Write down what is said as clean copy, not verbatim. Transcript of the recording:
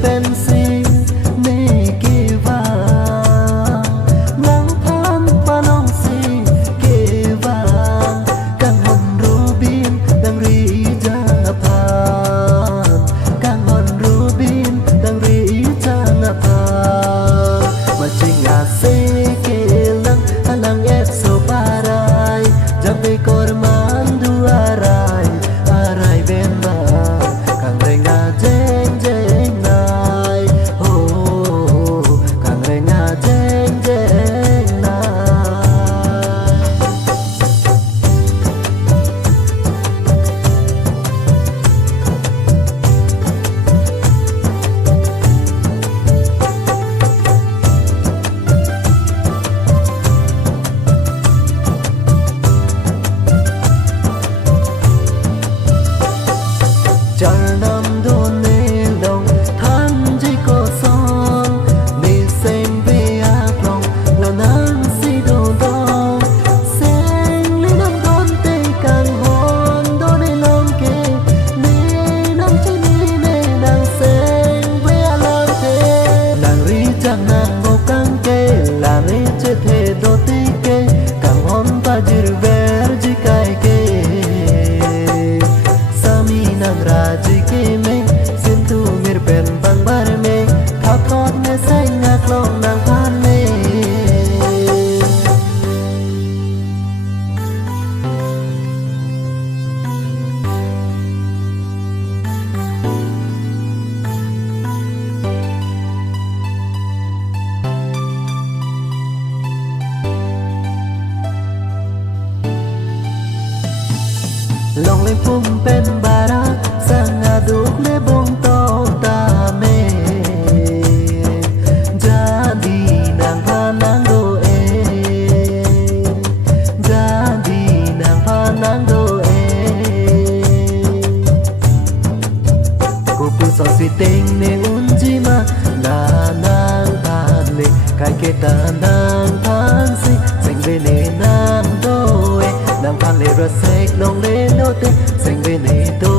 เป็นสิเมเกวาหลังพันปะน้องสิเกวากังหอนรูบินดังรีจาพานกังหอนรูบินดังรีจาพานมาจิงอาเซเกลังhalang et so parai jabe korman du arai arai ben ba kang renga jeng jeng nai oh kang renga jeng jeng nai Charnam done long than ji ko song ni sen ve a plong la nang si do dong sen li nam don te kang hon done long ke ni nam chi ni ne nang sen ve a lam te nang ri chang nang mo kang ke la ni che the do ti ke kang hon ta jir ver ji kai ke nang raji ke me sin tu mir pen bang bar me thap thot ne sai ngak long nang phan me long lên phum pen bara sang aduk le bong to ta me jadi nang panang do jadi nang panang do ko pu so si teng ne unji ma la nang pan le kai ke ta nang pan si sing ve ne nang do nang pan le ra sek long le no te sing ve ne do